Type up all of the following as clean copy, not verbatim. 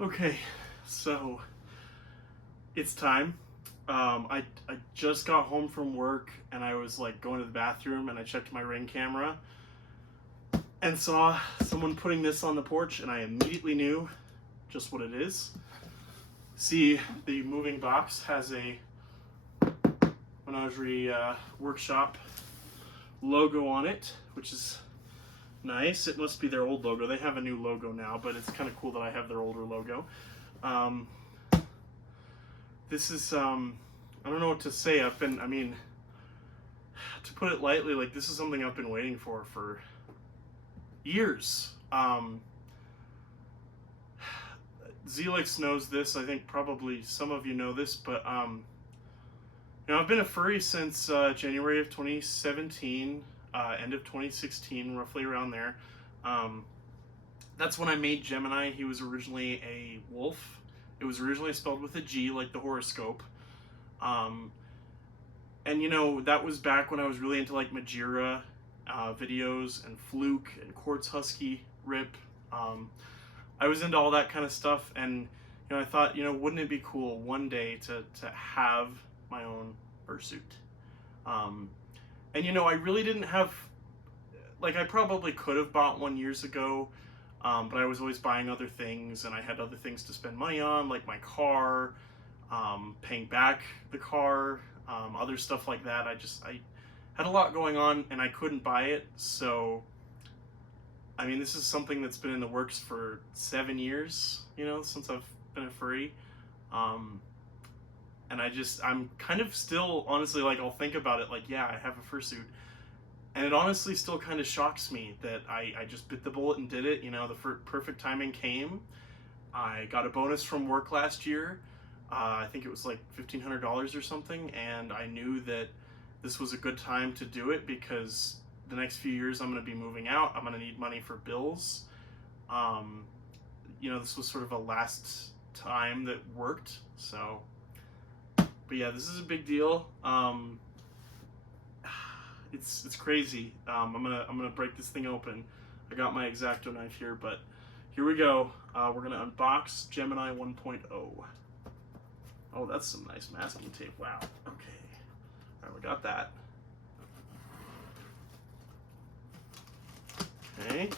Okay, so it's time. I just got home from work and I was like going to the bathroom and I checked my Ring camera and saw someone putting this on the porch and I immediately knew just what it is. See, the moving box has a Menagerie Workshop logo on it, which is nice. It must be their old logo. They have a new logo now, but it's kind of cool that I have their older logo. This is, I don't know what to say. To put it lightly, like this is something I've been waiting for years. Zelix knows this. I think probably some of you know this, but I've been a furry since January of 2017, end of 2016, roughly around there. That's when I made Jemini. He was originally a wolf. It was originally spelled with a G, like the horoscope. And that was back when I was really into like Majira videos and Fluke and Quartz Husky Rip. I was into all that kind of stuff, and I thought, wouldn't it be cool one day to have my own fursuit? I really didn't have, like, I probably could have bought one years ago, but I was always buying other things, and I had other things to spend money on, like my car, paying back the car, other stuff like that. I had a lot going on, and I couldn't buy it, so this is something that's been in the works for 7 years, since I've been a furry. And I'm kind of still, honestly, like, I'll think about it, like, yeah, I have a fursuit. And it honestly still kind of shocks me that I just bit the bullet and did it. The perfect timing came. I got a bonus from work last year. I think it was like $1,500 or something. And I knew that this was a good time to do it because the next few years I'm going to be moving out. I'm going to need money for bills. This was sort of a last time that worked. So, but yeah, this is a big deal. It's crazy. I'm gonna break this thing open. I got my X-Acto knife here, but here we go. We're gonna unbox Jemini 1.0. Oh, that's some nice masking tape. Wow. Okay. All right, we got that. Okay.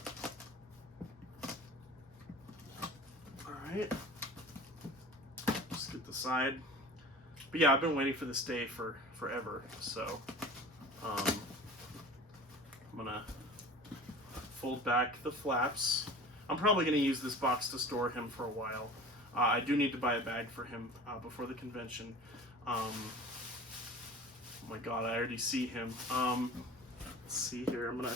All right. Just get the side. But yeah, I've been waiting for this day for forever. So, I'm gonna fold back the flaps. I'm probably gonna use this box to store him for a while. I do need to buy a bag for him before the convention. Oh my god, I already see him. Let's see here. I'm gonna.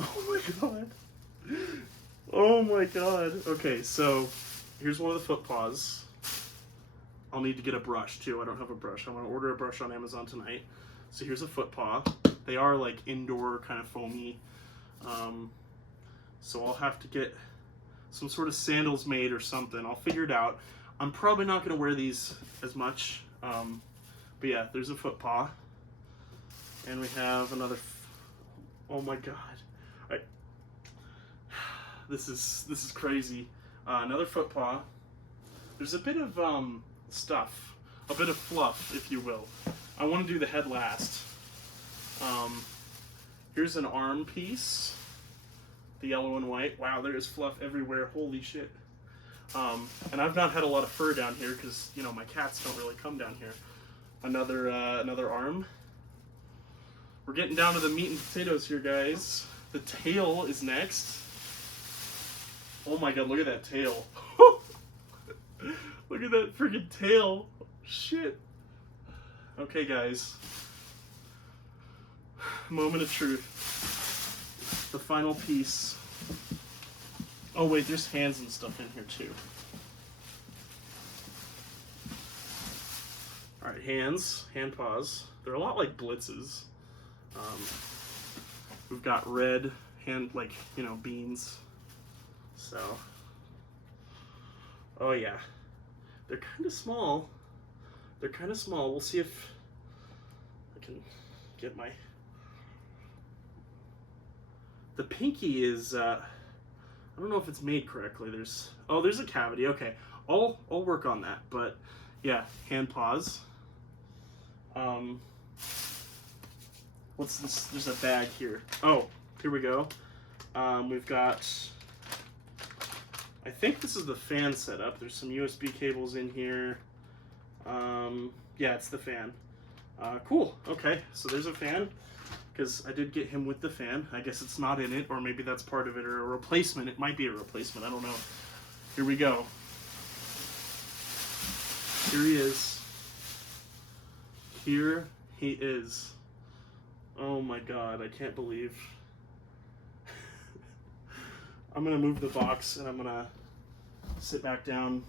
Oh my god. Oh my god. Okay, so here's one of the foot paws. I'll need to get a brush too. I don't have a brush. I'm gonna order a brush on Amazon tonight. So here's a foot paw. They are like indoor kind of foamy. So I'll have to get some sort of sandals made or something. I'll figure it out. I'm probably not gonna wear these as much. But yeah, there's a foot paw. And we have another, oh my god. This is crazy. Another foot paw. There's a bit of stuff, a bit of fluff, if you will. I want to do the head last. Here's an arm piece, the yellow and white. Wow, there is fluff everywhere. Holy shit. And I've not had a lot of fur down here because my cats don't really come down here. Another arm. We're getting down to the meat and potatoes here, guys. The tail is next. Oh my god, look at that tail. Look at that freaking tail. Shit. Okay, guys. Moment of truth. The final piece. Oh wait, there's hands and stuff in here too. Alright, hands, hand paws. They're a lot like Blitz's. We've got red hand, like, beans. So, oh yeah. They're kind of small. We'll see if I can get my... The pinky is, I I don't know if it's made correctly. There's a cavity. Okay, I'll work on that. But yeah, hand paws. What's this? There's a bag here. Oh, here we go. We've got, I think this is the fan setup. There's some USB cables in here. Yeah, it's the fan. Cool. Okay, so there's a fan, because I did get him with the fan. I guess it's not in it, or maybe that's part of it, or a replacement. It might be a replacement. I don't know. Here we go. Here he is. Here he is. Oh my god, I can't believe. I'm gonna move the box and I'm gonna sit back down.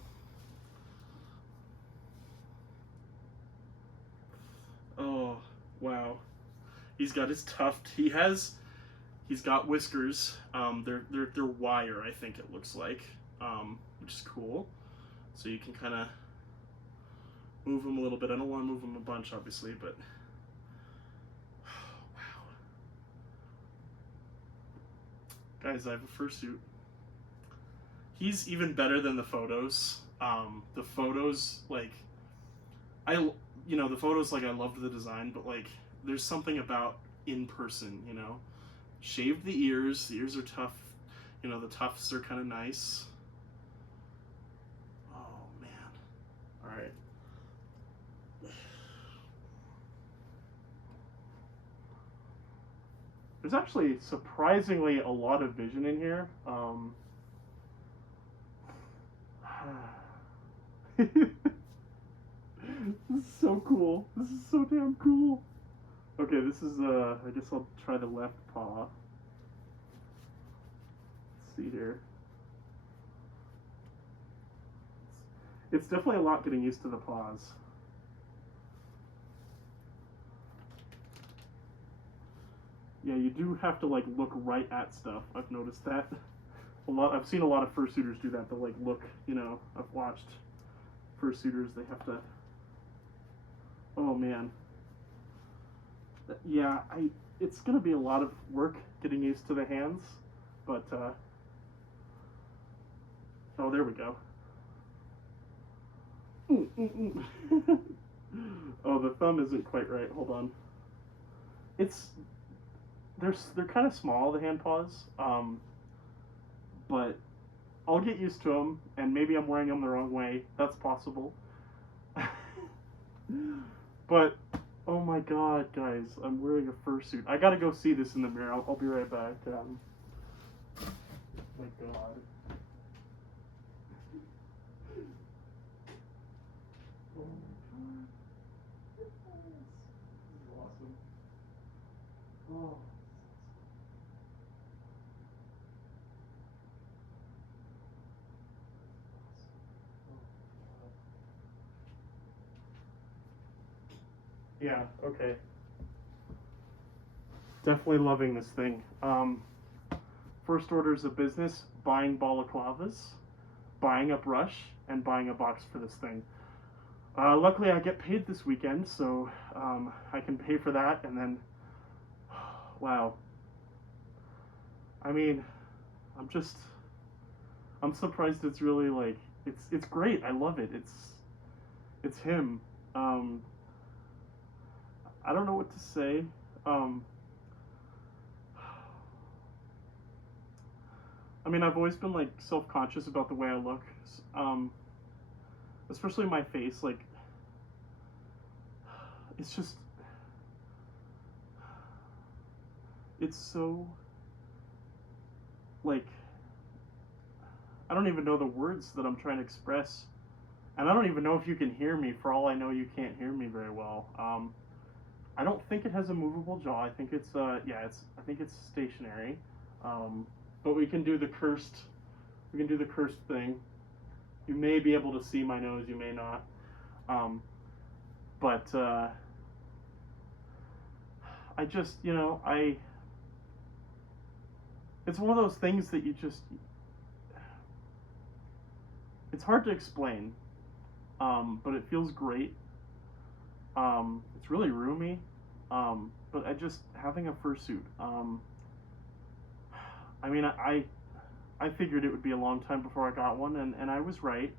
Oh, wow. He's got his tuft. He's got whiskers. They're wire, I think it looks like, which is cool. So you can kind of move him a little bit. I don't want to move him a bunch, obviously, but wow. Guys, I have a fursuit. He's even better than the photos. The photos, like, the photos, like, I loved the design, but, like, there's something about in person, you know? Shaved the ears are tough, you know, the tufts are kind of nice. Oh, man. All right. There's actually surprisingly a lot of vision in here. This is so cool. This is so damn cool. Okay, this is, I guess I'll try the left paw. Let's see here. It's definitely a lot getting used to the paws. Yeah, you do have to, like, look right at stuff. I've noticed that. I've seen a lot of fursuiters do that. They'll, like, look, you know, I've watched fursuiters, they have to, oh man. Yeah, it's gonna be a lot of work getting used to the hands, but, oh, there we go. Oh, the thumb isn't quite right, hold on. They're kind of small, the hand paws, but I'll get used to them, and maybe I'm wearing them the wrong way. That's possible. But, oh my god, guys, I'm wearing a fursuit. I gotta go see this in the mirror. I'll be right back. My god. Oh my god. This is awesome. Oh. Yeah, okay. Definitely loving this thing. First orders of business, buying balaclavas, buying a brush, and buying a box for this thing. Luckily I get paid this weekend, so I can pay for that, and then, wow. I mean, I'm surprised it's really, like, it's great. I love it. It's him. I don't know what to say. I mean, I've always been, like, self-conscious about the way I look, especially my face. Like, it's just, it's so, like, I don't even know the words that I'm trying to express, and I don't even know if you can hear me. For all I know, you can't hear me very well. I don't think it has a movable jaw. I think it's I think it's stationary. But we can do the cursed thing. You may be able to see my nose, you may not. But I just, you know, it's one of those things that you just, it's hard to explain, but it feels great. It's really roomy, but having a fursuit, I mean, I figured it would be a long time before I got one, and I was right.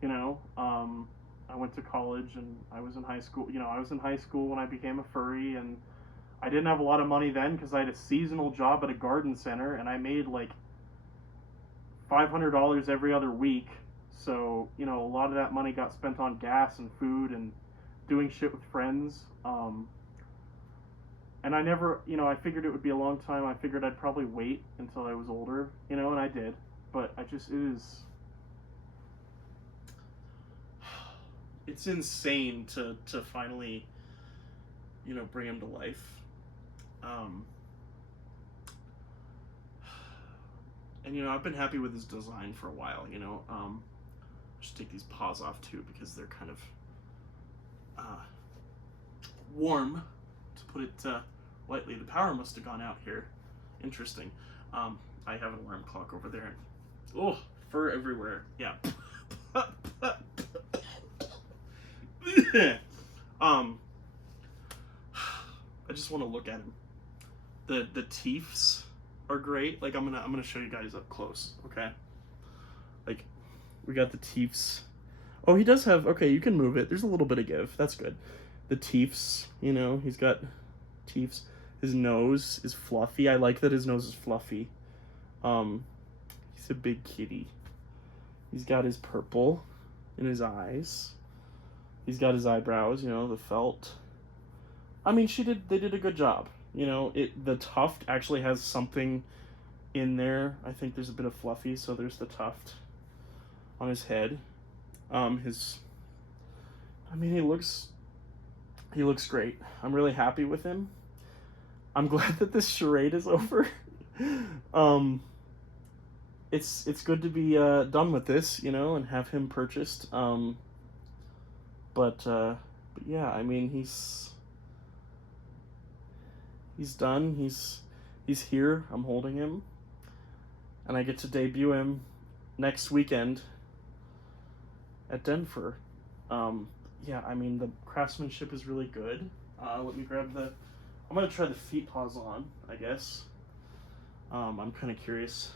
You know, I went to college and I was in high school. You know, I was in high school when I became a furry, and I didn't have a lot of money then because I had a seasonal job at a garden center, and I made like $500 every other week. So, you know, a lot of that money got spent on gas and food and doing shit with friends. And I never, you know, I figured it would be a long time. I figured I'd probably wait until I was older, you know, and I did. But I just, it's insane to finally, you know, bring him to life. And, you know, I've been happy with his design for a while, you know. Just take these paws off too because they're kind of warm, to put it lightly. The power must have gone out here. Interesting. I have an alarm clock over there. Oh, fur everywhere. Yeah. I just want to look at him. The teeths are great. Like I'm gonna show you guys up close. Okay. Like we got the teeths. Oh, he does have. Okay, you can move it. There's a little bit of give. That's good. The teeths. You know, he's got teeths. His nose is fluffy. I like that his nose is fluffy. He's a big kitty. He's got his purple in his eyes. He's got his eyebrows, you know, the felt. I mean, they did a good job. You know, the tuft actually has something in there. I think there's a bit of fluffy, so there's the tuft on his head. I mean, he looks great. I'm really happy with him. I'm glad that this charade is over. It's good to be done with this, you know, and have him purchased. But yeah, I mean, he's done. He's here. I'm holding him, and I get to debut him next weekend at DenFur. Yeah, I mean, the craftsmanship is really good. Let me grab I'm gonna try the feet paws on, I guess. I'm kind of curious.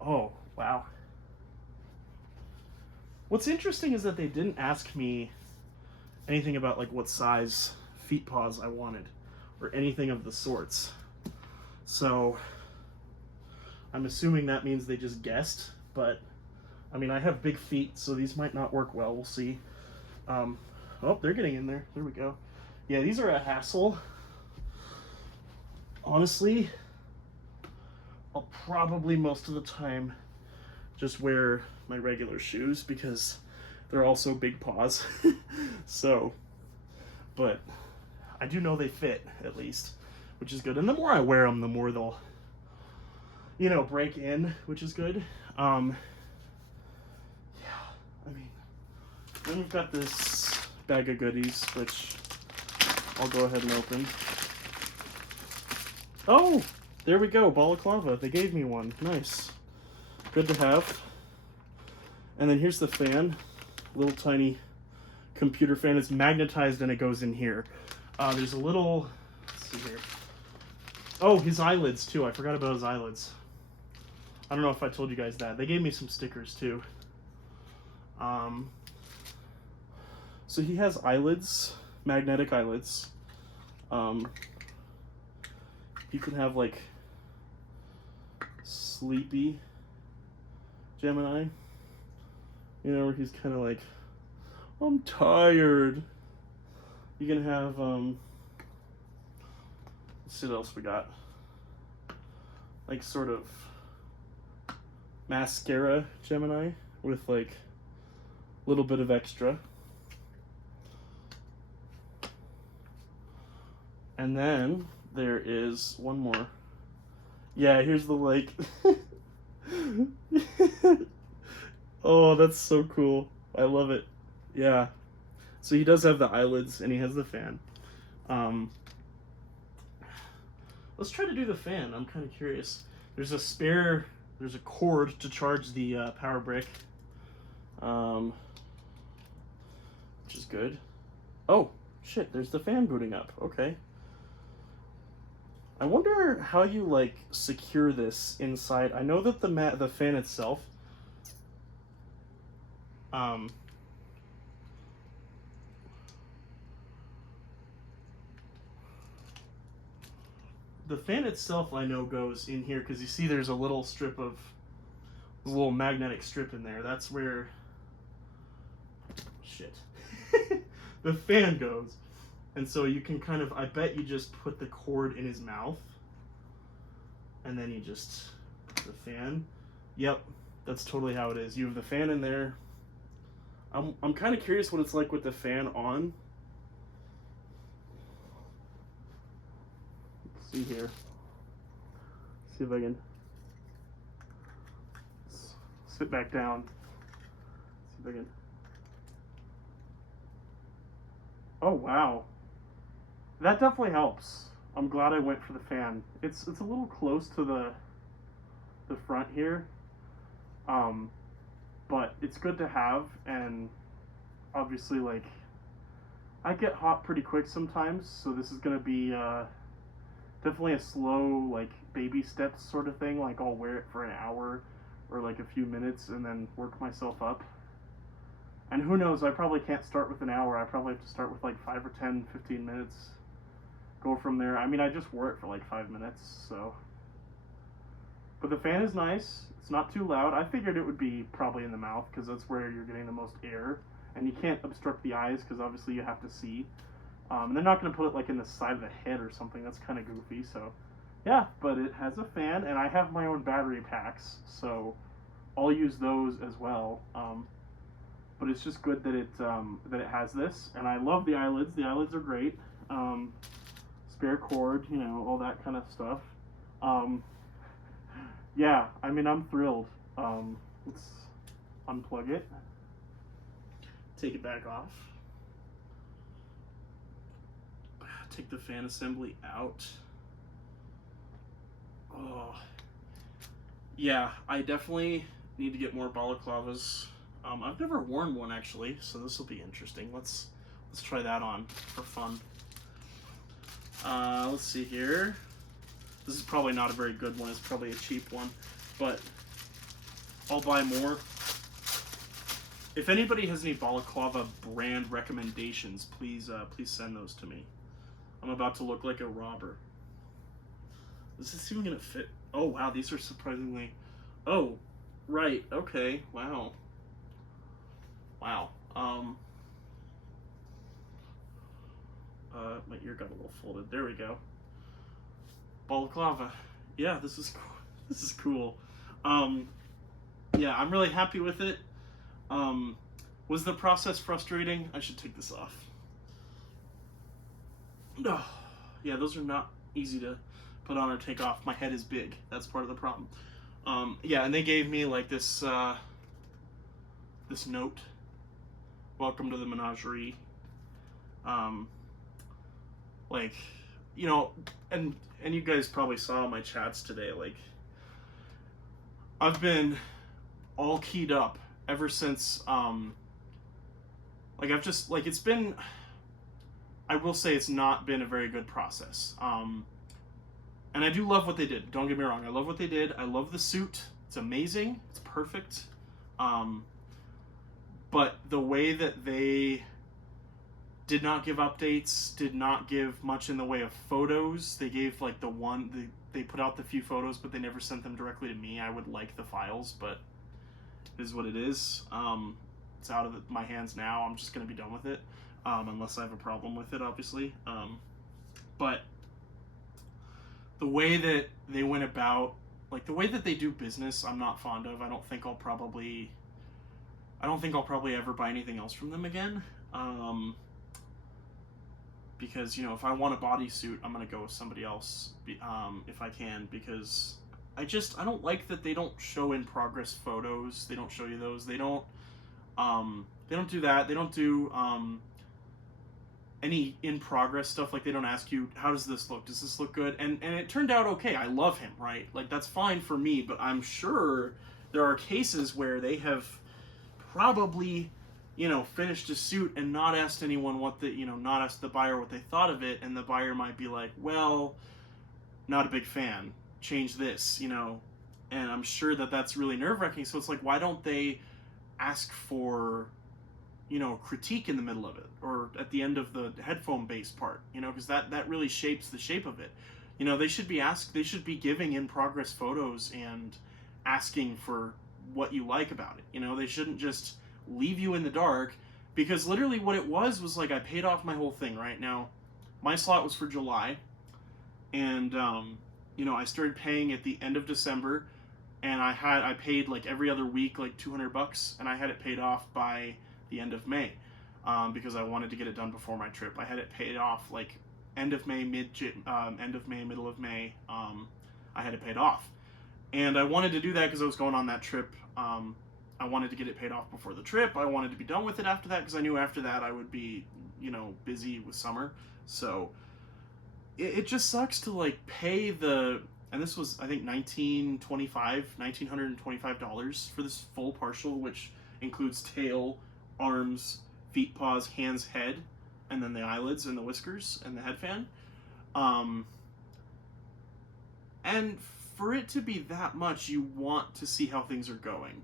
Oh, wow. What's interesting is that they didn't ask me anything about like what size feet paws I wanted or anything of the sorts. So I'm assuming that means they just guessed, but I mean, I have big feet, so these might not work well. We'll see. Oh, they're getting in there. There we go. Yeah, these are a hassle. Honestly, I'll probably most of the time just wear my regular shoes because they're also big paws. So, but I do know they fit at least, which is good. And the more I wear them, the more they'll, you know, break in, which is good. Yeah, I mean, then we've got this bag of goodies, which I'll go ahead and open. Oh, there we go, balaclava. They gave me one. Nice. Good to have. And then here's the fan. Little tiny computer fan. It's magnetized and it goes in here. There's a little, let's see here. Oh, his eyelids too. I forgot about his eyelids. I don't know if I told you guys that. They gave me some stickers too. So he has eyelids, magnetic eyelids. You can have like sleepy Jemini, you know, where he's kind of like, I'm tired. You can have, let's see what else we got. Like sort of mascara Gemini with like a little bit of extra. And then there is one more. Yeah, here's the like. Oh, that's so cool. I love it. Yeah. So he does have the eyelids and he has the fan. Let's try to do the fan. I'm kind of curious. There's a cord to charge the power brick. Which is good. Oh, shit, there's the fan booting up. Okay. I wonder how you like secure this inside. I know that the fan itself, um, the fan itself I know goes in here because you see there's a little strip of a little magnetic strip in there. That's where shit the fan goes. And so you can kind of, I bet you just put the cord in his mouth and then you just put the fan. Yep, that's totally how it is. You have the fan in there. I'm kind of curious what it's like with the fan on. Let's see here. See if I can sit back down. See if I can. Oh wow, that definitely helps. I'm glad I went for the fan. It's a little close to the front here, but it's good to have. And obviously, like, I get hot pretty quick sometimes, so this is gonna be definitely a slow, like, baby steps sort of thing. Like, I'll wear it for an hour or like a few minutes and then work myself up. And who knows, I probably can't start with an hour. I probably have to start with like 5 or 10, 15 minutes. Go from there. I mean, I just wore it for like 5 minutes, so. But the fan is nice. It's not too loud. I figured it would be probably in the mouth because that's where you're getting the most air. And you can't obstruct the eyes because obviously you have to see. And they're not going to put it like in the side of the head or something. That's kind of goofy, so. Yeah, but it has a fan, and I have my own battery packs, so I'll use those as well. But it's just good that it has this, and I love the eyelids. The eyelids are great. Spare cord, you know, all that kind of stuff. Yeah, I mean, I'm thrilled. Let's unplug it. Take it back off. Take the fan assembly out. Oh, yeah, I definitely need to get more balaclavas. I've never worn one actually, so this will be interesting. Let's try that on for fun. Let's see here. This is probably not a very good one. It's probably a cheap one, but I'll buy more. If anybody has any balaclava brand recommendations, please send those to me. I'm about to look like a robber. Is this even gonna fit? Oh wow, these are surprisingly. Oh, right. Okay. Wow. Wow. My ear got a little folded. There we go. Balaclava. Yeah, this is cool. This is cool. Yeah, I'm really happy with it. Was the process frustrating? I should take this off. Oh, yeah, those are not easy to put on or take off. My head is big. That's part of the problem. Yeah, and they gave me like this this note. Welcome to the Menagerie. Like, you know, and you guys probably saw my chats today. Like, I've been all keyed up ever since. Like, I've just like it's been. I will say it's not been a very good process. And I do love what they did. Don't get me wrong. I love what they did. I love the suit. It's amazing. It's perfect. But the way that they did not give updates, did not give much in the way of photos. They gave like they put out the few photos, but they never sent them directly to me. I would like the files, but it is what it is. It's out of my hands now. I'm just going to be done with it. Unless I have a problem with it, obviously. But the way that they went about, like the way that they do business, I'm not fond of. I don't think I'll probably ever buy anything else from them again. Because, you know, if I want a bodysuit, I'm going to go with somebody else, if I can, because I don't like that they don't show in progress photos. They don't show you those. They don't do that. They don't do, any in progress stuff. Like, they don't ask you, how does this look? Does this look good? And it turned out okay. I love him, right? Like, that's fine for me, but I'm sure there are cases where they have probably, you know, finished a suit and not asked anyone not asked the buyer what they thought of it, and the buyer might be like, well, not a big fan. Change this, you know. And I'm sure that that's really nerve-wracking. So it's like, why don't they ask for, you know, critique in the middle of it, or at the end of the headphone bass part, you know, because that really shapes the shape of it. You know, they should be giving in progress photos and asking for what you like about it. You know, they shouldn't just leave you in the dark, because literally what it was like, I paid off my whole thing. Right now, my slot was for July, and you know, I started paying at the end of December, and I paid like every other week like $200, and I had it paid off by the end of May, because I wanted to get it done before my trip. I had it paid off like end of May, end of May, middle of May. I had it paid off, and I wanted to do that because I was going on that trip. I wanted to get it paid off before the trip. I wanted to be done with it after that, because I knew after that I would be, you know, busy with summer. So it just sucks to like pay the, and this was, I think, $1,925 for this full partial, which includes tail, arms, feet, paws, hands, head, and then the eyelids and the whiskers and the head fan. And for it to be that much, you want to see how things are going.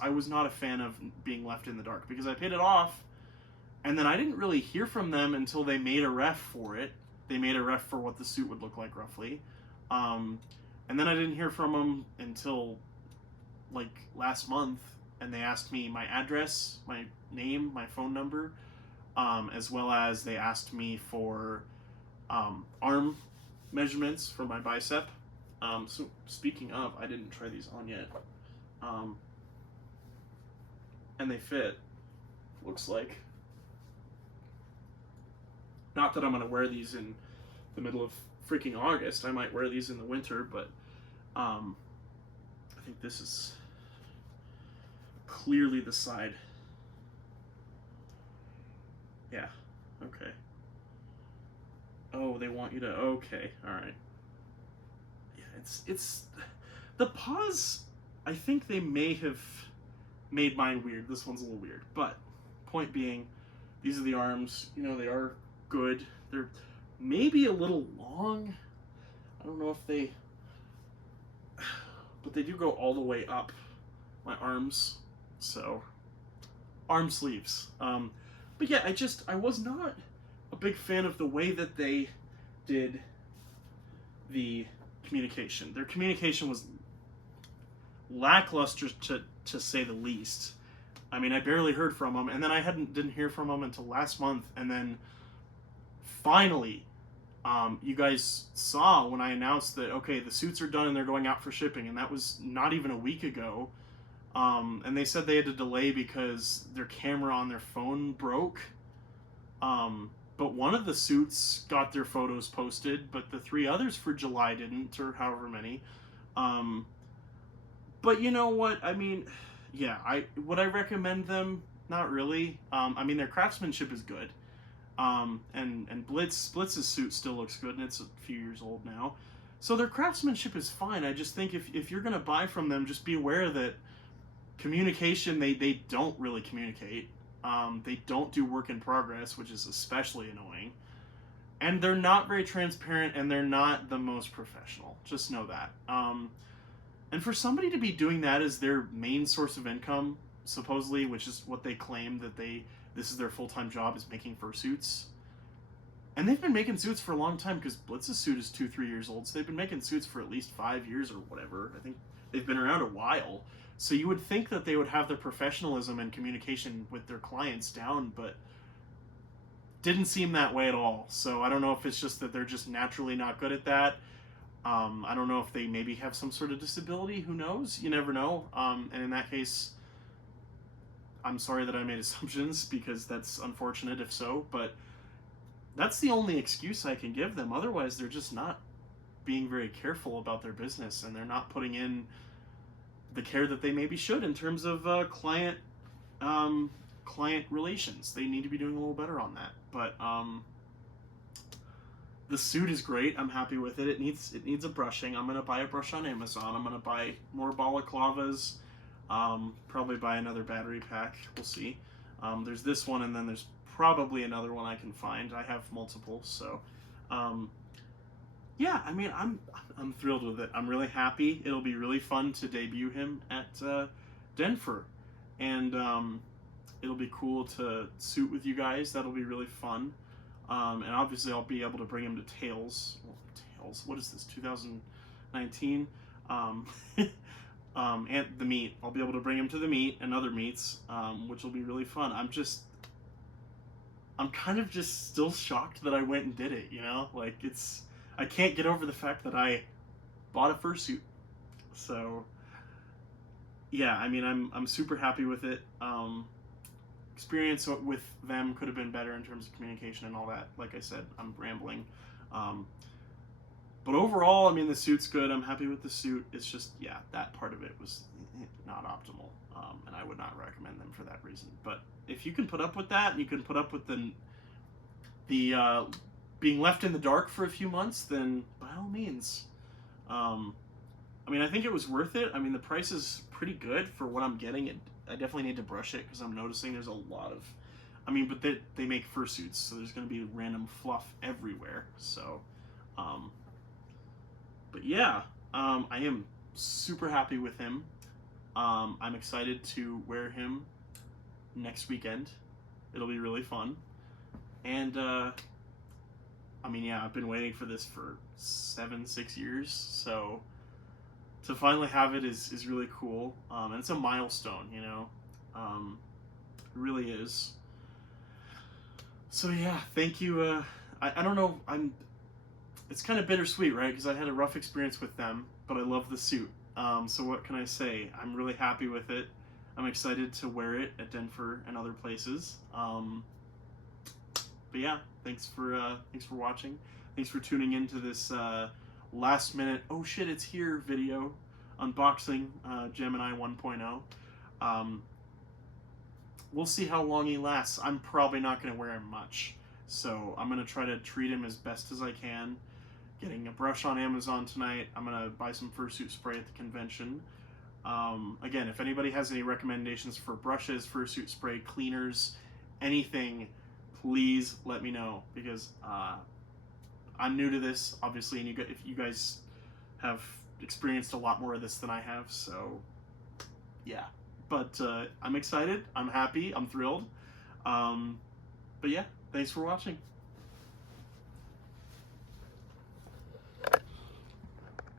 I was not a fan of being left in the dark, because I paid it off, and then I didn't really hear from them until they made a ref for it. They made a ref for what the suit would look like roughly. And then I didn't hear from them until like last month, and they asked me my address, my name, my phone number, as well as they asked me for arm measurements for my bicep. So speaking of, I didn't try these on yet. And they fit, looks like. Not that I'm going to wear these in the middle of freaking August. I might wear these in the winter, but I think this is clearly the side. Yeah, okay. Oh, they want you to, okay, alright. Yeah, it's, the paws, I think they may have made mine weird. This one's a little weird, but point being, these are the arms. You know, they are good. They're maybe a little long. I don't know if they, but they do go all the way up my arms. So, arm sleeves. But yeah, I was not a big fan of the way that they did the communication. Their communication was lackluster, to say the least. I mean, I barely heard from them, and then I didn't hear from them until last month, and then finally, you guys saw when I announced that, okay, the suits are done and they're going out for shipping, and that was not even a week ago. And they said they had to delay because their camera on their phone broke. But one of the suits got their photos posted, but the 3 others for July didn't, or however many. But you know what? I mean, yeah, would I recommend them? Not really. I mean, their craftsmanship is good. And Blitz's suit still looks good, and it's a few years old now. So their craftsmanship is fine. I just think if you're going to buy from them, just be aware that communication, they don't really communicate. They don't do work in progress, which is especially annoying. And they're not very transparent, and they're not the most professional. Just know that. And for somebody to be doing that as their main source of income, supposedly, which is what they claim, that this is their full-time job, is making fursuits. And they've been making suits for a long time, because Blitz's suit is 2-3 years old, so they've been making suits for at least 5 years or whatever. I think they've been around a while. So you would think that they would have their professionalism and communication with their clients down, but didn't seem that way at all. So I don't know if it's just that they're just naturally not good at that. I don't know if they maybe have some sort of disability. Who knows? You never know. And in that case, I'm sorry that I made assumptions, because that's unfortunate if so, but that's the only excuse I can give them. Otherwise, they're just not being very careful about their business, and they're not putting in the care that they maybe should in terms of client relations. They need to be doing a little better on that. But the suit is great. I'm happy with it. It needs a brushing. I'm gonna buy a brush on Amazon. I'm gonna buy more balaclavas. Probably buy another battery pack. We'll see. There's this one, and then there's probably another one I can find. I have multiple, so yeah, I mean, I'm thrilled with it. I'm really happy. It'll be really fun to debut him at DenFur, and it'll be cool to suit with you guys. That'll be really fun. And obviously, I'll be able to bring him to Tails. Well, Tails. What is this? 2019. Um, and the meet. I'll be able to bring him to the meet and other meets, which will be really fun. I'm kind of just still shocked that I went and did it. You know, like I can't get over the fact that I bought a fursuit. So yeah, I mean, I'm super happy with it. Experience with them could have been better in terms of communication and all that. Like I said, I'm rambling. Um, but overall, I mean, the suit's good. I'm happy with the suit. It's just, yeah, that part of it was not optimal. And I would not recommend them for that reason. But if you can put up with that, and you can put up with the being left in the dark for a few months, then by all means. I mean, I think it was worth it. I mean, the price is pretty good for what I'm getting. I definitely need to brush it because I'm noticing there's a lot of, I mean, but they make fursuits, so there's going to be random fluff everywhere. So, but yeah, I am super happy with him. I'm excited to wear him next weekend. It'll be really fun. And, I mean, yeah, I've been waiting for this for 6 years, so to finally have it is really cool. And it's a milestone, you know. It really is. So yeah, thank you. I don't know, it's kind of bittersweet, right? Because I had a rough experience with them, but I love the suit. So what can I say? I'm really happy with it. I'm excited to wear it at DenFur and other places. But yeah, thanks for watching. Thanks for tuning into this last minute, oh shit, it's here video unboxing Jemini 1.0. We'll see how long he lasts. I'm probably not going to wear him much, so I'm going to try to treat him as best as I can. Getting a brush on Amazon tonight. I'm going to buy some fursuit spray at the convention. Again, if anybody has any recommendations for brushes, fursuit spray, cleaners, anything, please let me know, because I'm new to this, obviously, and if you guys have experienced a lot more of this than I have, so yeah. But I'm excited, I'm happy, I'm thrilled. But yeah, thanks for watching.